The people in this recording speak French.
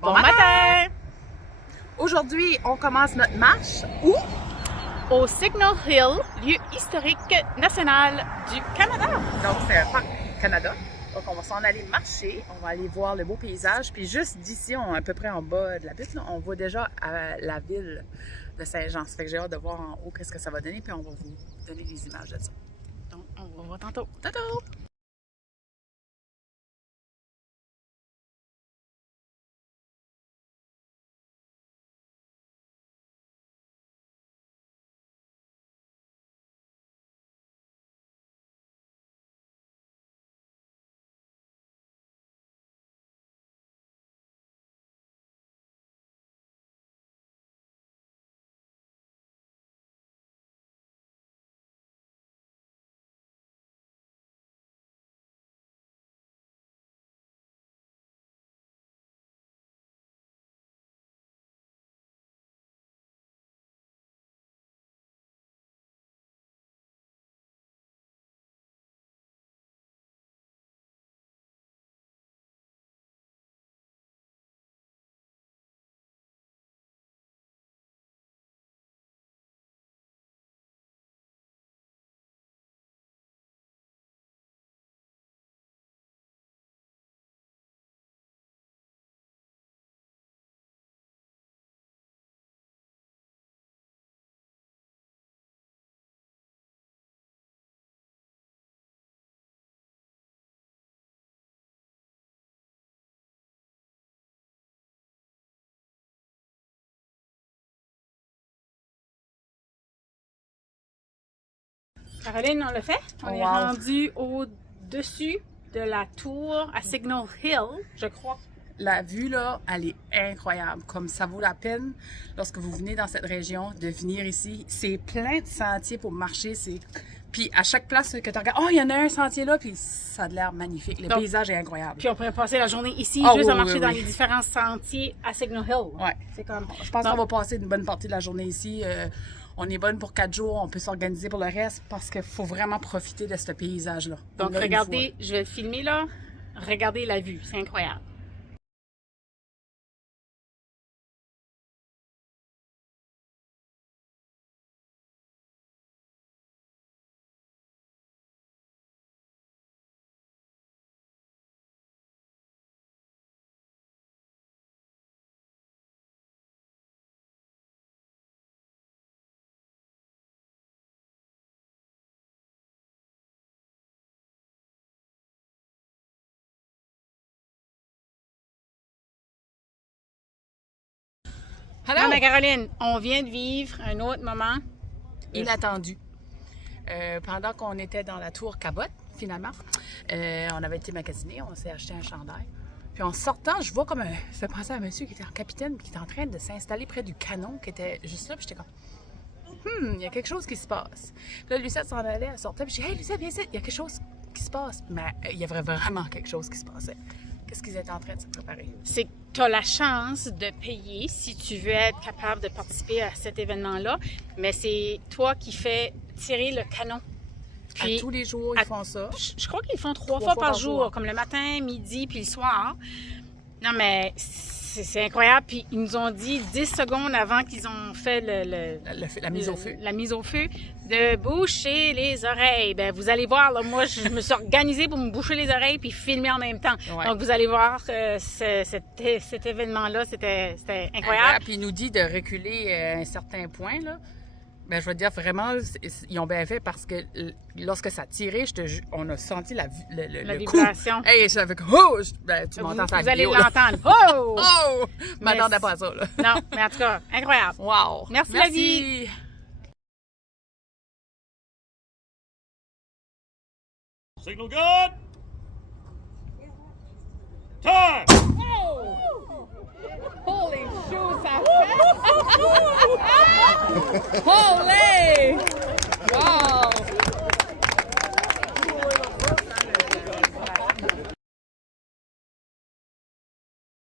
Bon matin! Aujourd'hui, on commence notre marche où? Au Signal Hill, lieu historique national du Canada. Donc, c'est un parc Canada. Donc, on va s'en aller marcher, on va aller voir le beau paysage. Puis juste d'ici, à peu près en bas de la butte, là, on voit déjà la ville de Saint-Jean. Ça fait que j'ai hâte de voir en haut qu'est-ce que ça va donner, puis on va vous donner les images de ça. Donc, on va voir tantôt. Tantôt! Caroline, on l'a fait. On est Wow. rendu au-dessus de la tour à Signal Hill, je crois. La vue, là, elle est incroyable. Comme ça vaut la peine, lorsque vous venez dans cette région, de venir ici. C'est plein de sentiers pour marcher. Puis à chaque place que tu regardes, oh, il y en a un sentier là, puis ça a l'air magnifique. Le paysage est incroyable. Puis on pourrait passer la journée ici, Ah, juste oui, à marcher oui, dans oui. les différents sentiers à Signal Hill. Ouais. C'est comme... Je pense Donc, qu'on va passer une bonne partie de la journée ici. On est bonne pour 4 jours. On peut s'organiser pour le reste parce qu'il faut vraiment profiter de ce paysage-là. Donc, On l'a une regardez, je vais le filmer là. Regardez la vue, c'est incroyable. Hello! Non, mais Caroline, on vient de vivre un autre moment. Inattendu. Pendant qu'on était dans la tour Cabot, finalement, on avait été magasiner, on s'est acheté un chandail. Puis en sortant, je vois comme ça fait penser à un monsieur qui était en capitaine, qui était en train de s'installer près du canon qui était juste là. Puis j'étais comme, il y a quelque chose qui se passe. Puis là, Lucette s'en allait, elle sortait. Puis j'ai dit, hey, Lucette, viens ici, il y a quelque chose qui se passe. Mais il y avait vraiment quelque chose qui se passait. Qu'est-ce qu'ils étaient en train de se préparer? C'est que tu as la chance de payer si tu veux être capable de participer à cet événement-là, mais c'est toi qui fais tirer le canon. Puis, À tous les jours, ils font ça. je crois qu'ils le font trois fois par jour, comme le matin, midi, puis le soir. Non, mais c'est incroyable. Puis ils nous ont dit 10 secondes avant qu'ils ont fait La mise au feu. la mise au feu, de boucher les oreilles. Ben, vous allez voir, là, moi, je me suis organisée pour me boucher les oreilles puis filmer en même temps. Ouais. Donc, vous allez voir cet événement-là, c'était incroyable. Puis il nous dit de reculer à un certain point, là. Ben, je veux dire, vraiment, ils ont bien fait parce que lorsque ça tirait, on a senti La le vibration. coup. Hey, ça fait que, oh! Ben, tu m'entends ta Vous allez vidéo, là. l'entendre. Oh! Oh! Je m'attendais pas à ça, là. Non, mais en tout cas, incroyable. Wow! Merci, la vie. Signal good. Time. Holy shoes, ça fait! Holy! Wow!